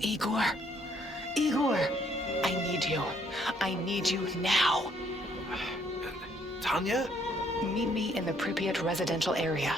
Igor! Igor! I need you. I need you now. Tanya? Meet me in the Pripyat residential area.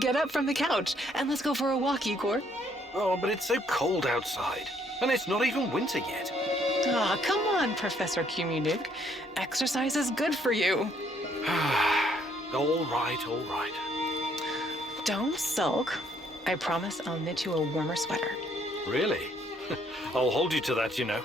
Get up from the couch and let's go for a walk, Igor. Oh, but it's so cold outside. And it's not even winter yet. Ah, come on, Professor Kumunuk. Exercise is good for you. All right, all right. Don't sulk. I promise I'll knit you a warmer sweater. Really? I'll hold you to that, you know.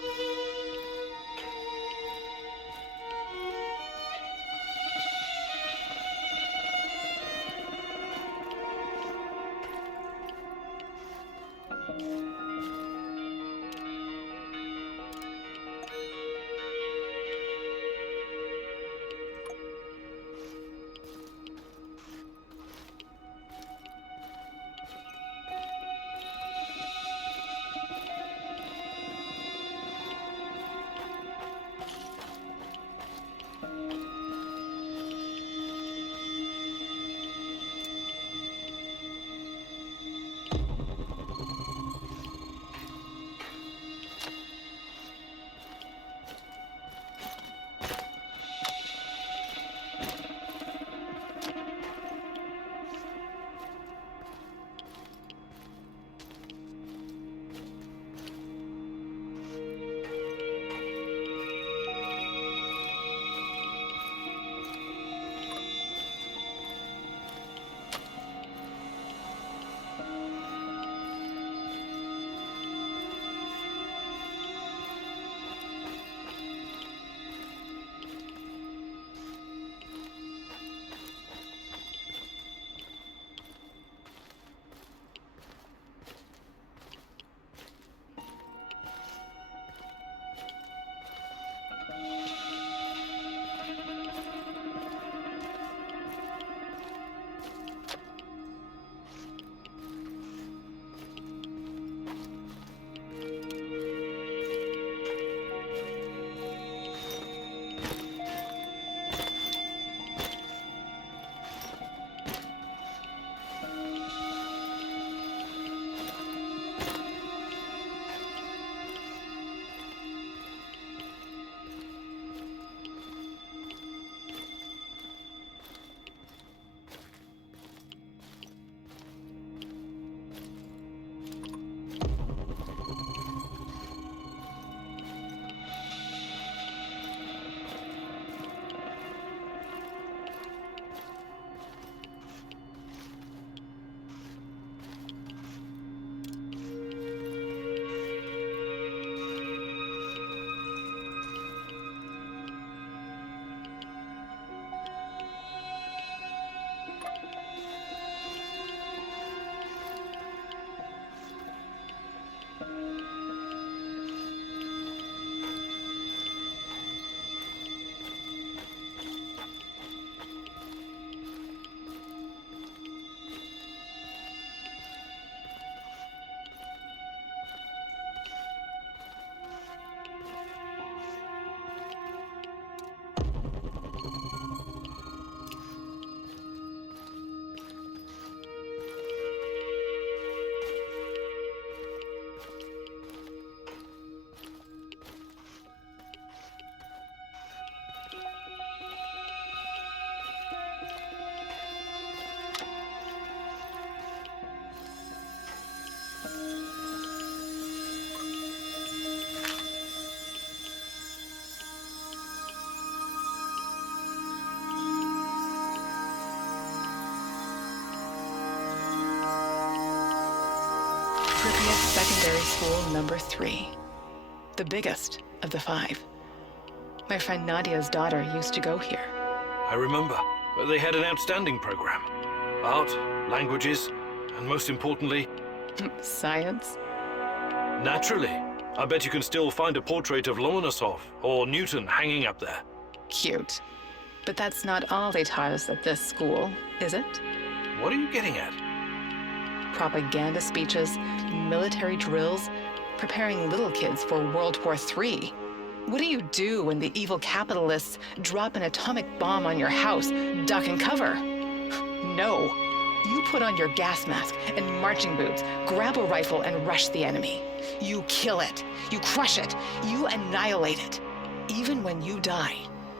Secondary School number 3. The biggest of the 5. My friend Nadia's daughter used to go here. I remember. They had an outstanding program. Art, languages, and most importantly... Science? Naturally. I bet you can still find a portrait of Lomonosov or Newton hanging up there. Cute. But that's not all they taught us at this school, is it? What are you getting at? Propaganda speeches, military drills, preparing little kids for World War III. What do you do when the evil capitalists drop an atomic bomb on your house? Duck and cover. No. You put on your gas mask and marching boots, grab a rifle and rush the enemy. You kill it. You crush it. You annihilate it. Even when you die,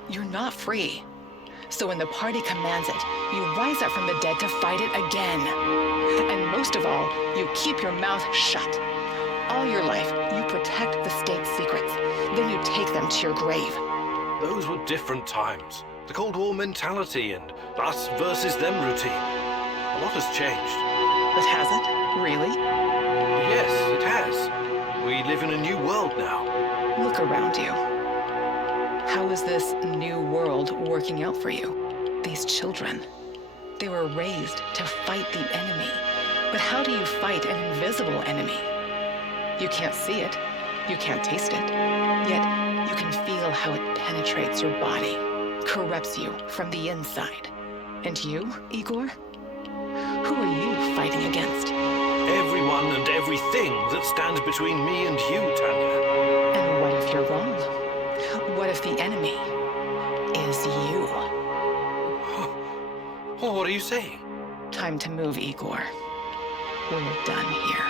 you're not free. So when the party commands it, you rise up from the dead to fight it again. And most of all, you keep your mouth shut. All your life, you protect the state's secrets. Then you take them to your grave. Those were different times. The Cold War mentality and us versus them routine. A lot has changed. But has it? Really? Yes, it has. We live in a new world now. Look around you. How is this new world working out for you? These children, they were raised to fight the enemy. But how do you fight an invisible enemy? You can't see it. You can't taste it. Yet you can feel how it penetrates your body, corrupts you from the inside. And you, Igor? Who are you fighting against? Everyone and everything that stands between me and you, Tanya. And what if you're wrong? What if the enemy is you? What are you saying? Time to move, Igor. We're done here.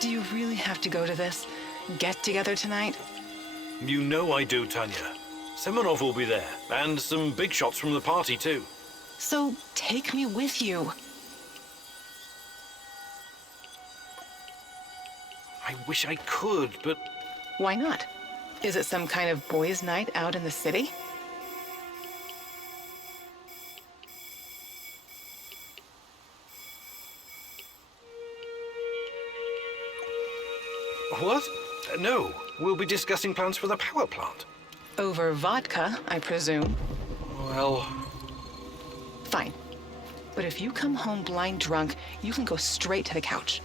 Do you really have to go to this get-together tonight? You know I do, Tanya. Semenov will be there, and some big shots from the party, too. So take me with you. I wish I could, but... Why not? Is it some kind of boys' night out in the city? What? No, we'll be discussing plans for the power plant. Over vodka, I presume. Well... Fine. But if you come home blind drunk, you can go straight to the couch.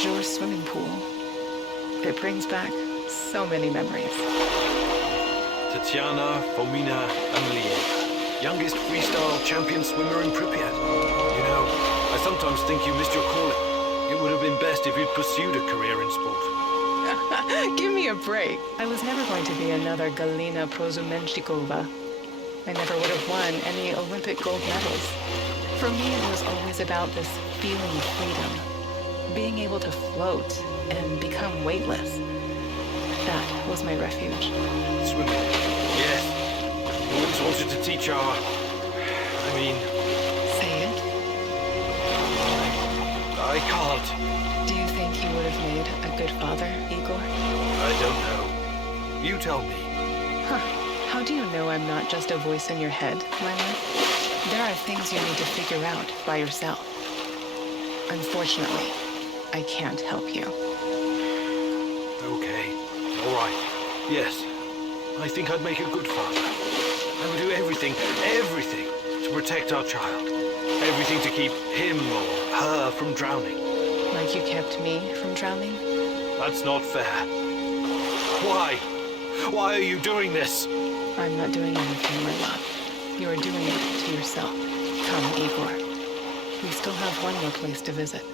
Azure swimming pool. It brings back so many memories. Tatyana, Fomina, and Lieva, youngest freestyle champion swimmer in Pripyat. You know, I sometimes think you missed your calling. It would have been best if you'd pursued a career in sport. Give me a break. I was never going to be another Galina Prozumenchikova. I never would have won any Olympic gold medals. For me, it was always about this feeling of freedom, being able to float and become weightless. That was my refuge. Swimming. Yes. I always wanted to teach our... Say it. I can't. Do you think you would have made a good father, Igor? I don't know. You tell me. Huh. How do you know I'm not just a voice in your head, my love? There are things you need to figure out by yourself. Unfortunately, I can't help you. Okay. All right. Yes. I think I'd make a good father. I would do everything to protect our child. Everything to keep him or her from drowning. Like you kept me from drowning? That's not fair. Why? Why are you doing this? I'm not doing anything, my love. You are doing it to yourself. Come, Igor. We still have one more place to visit.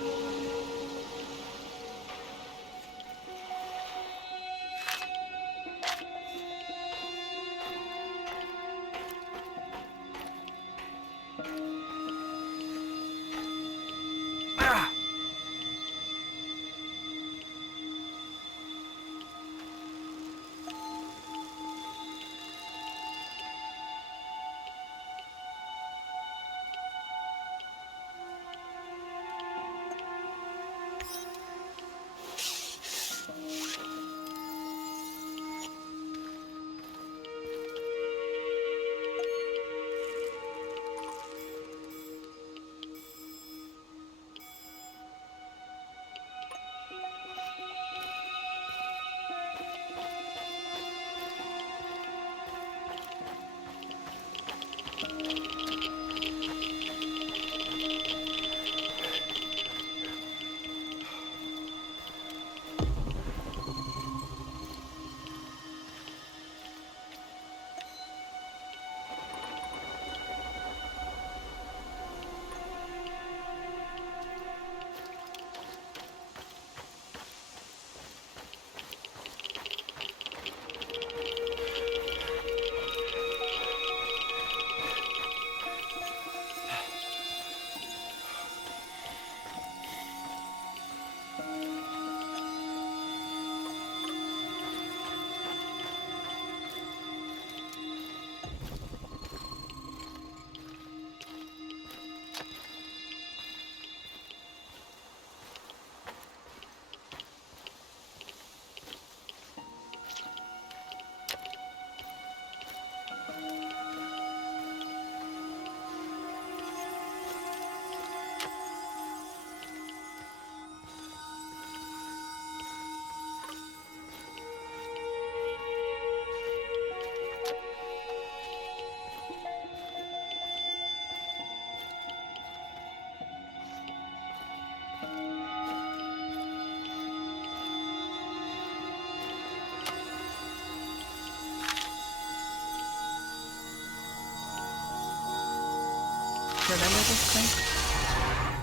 Remember this place?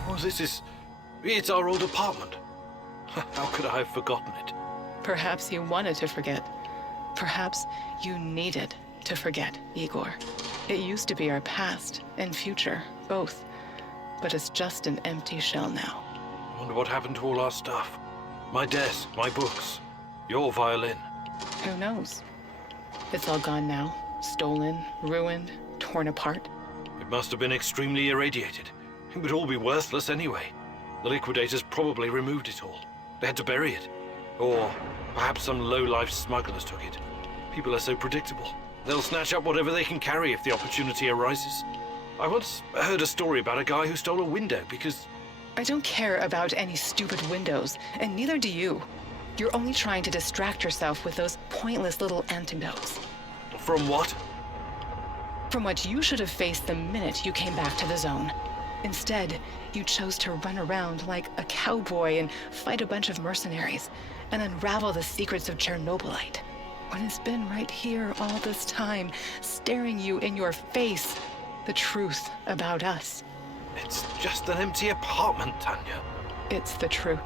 Oh, it's our old apartment. How could I have forgotten it? Perhaps you wanted to forget. Perhaps you needed to forget, Igor. It used to be our past and future, both. But it's just an empty shell now. I wonder what happened to all our stuff. My desk, my books, your violin. Who knows? It's all gone now. Stolen, ruined, torn apart. It must have been extremely irradiated. It would all be worthless anyway. The liquidators probably removed it all. They had to bury it. Or perhaps some low-life smugglers took it. People are so predictable. They'll snatch up whatever they can carry if the opportunity arises. I once heard a story about a guy who stole a window because... I don't care about any stupid windows, and neither do you. You're only trying to distract yourself with those pointless little antidotes. From what? From what you should have faced the minute you came back to the zone. Instead, you chose to run around like a cowboy and fight a bunch of mercenaries and unravel the secrets of Chernobylite, when it's been right here all this time, staring you in your face, the truth about us. It's just an empty apartment, Tanya. It's the truth.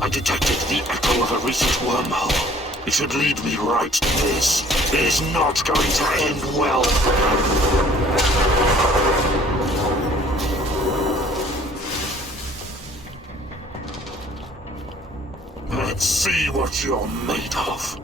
I detected the echo of a recent wormhole. It should lead me right to this. It is not going to end well for them. Let's see what you're made of.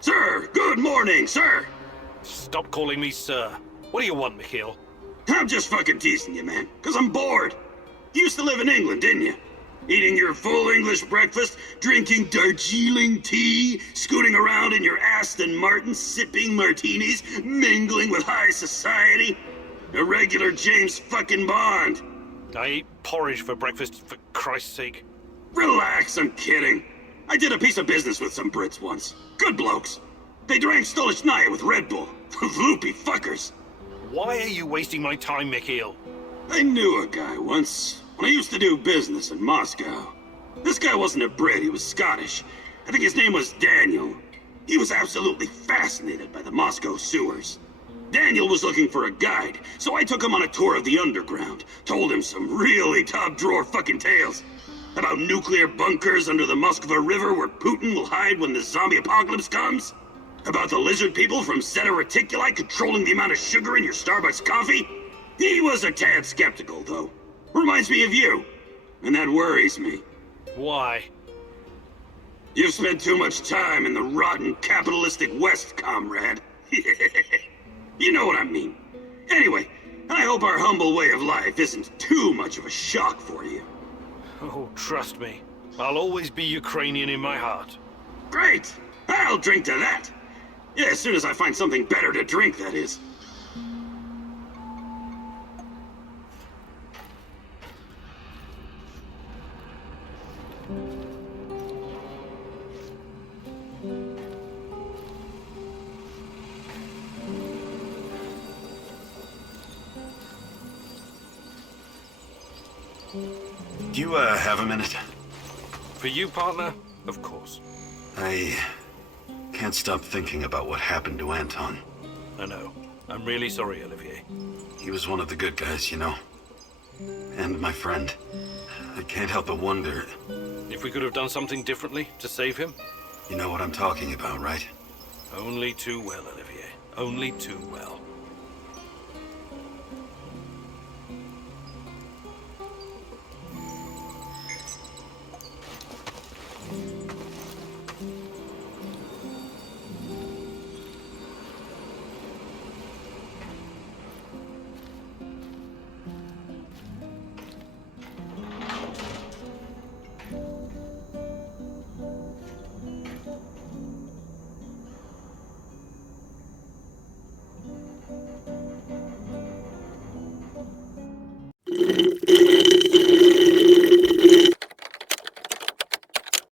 Sir, good morning, sir. Stop calling me sir. What do you want, Mikhail? I'm just fucking teasing you, man, because I'm bored. You used to live in England, didn't you? Eating your full English breakfast, drinking Darjeeling tea, scooting around in your Aston Martin, sipping martinis, mingling with high society. A regular James fucking Bond. I eat porridge for breakfast, for Christ's sake. Relax, I'm kidding. I did a piece of business with some Brits once. Good blokes. They drank Stolichnaya with Red Bull. Loopy fuckers. Why are you wasting my time, Mikhail? I knew a guy once, when I used to do business in Moscow. This guy wasn't a Brit, he was Scottish. I think his name was Daniel. He was absolutely fascinated by the Moscow sewers. Daniel was looking for a guide, so I took him on a tour of the underground. Told him some really top-drawer fucking tales. About nuclear bunkers under the Moskva River where Putin will hide when the zombie apocalypse comes. About the lizard people from Zeta Reticuli controlling the amount of sugar in your Starbucks coffee. He was a tad skeptical, though. Reminds me of you. And that worries me. Why? You've spent too much time in the rotten capitalistic West, comrade. You know what I mean. Anyway, I hope our humble way of life isn't too much of a shock for you. Oh, trust me. I'll always be Ukrainian in my heart. Great! I'll drink to that. Yeah, as soon as I find something better to drink, that is. Do you, have a minute? For you, partner? Of course. I can't stop thinking about what happened to Anton. I know. I'm really sorry, Olivier. He was one of the good guys, you know. And my friend. I can't help but wonder... If we could have done something differently to save him? You know what I'm talking about, right? Only too well, Olivier. Only too well.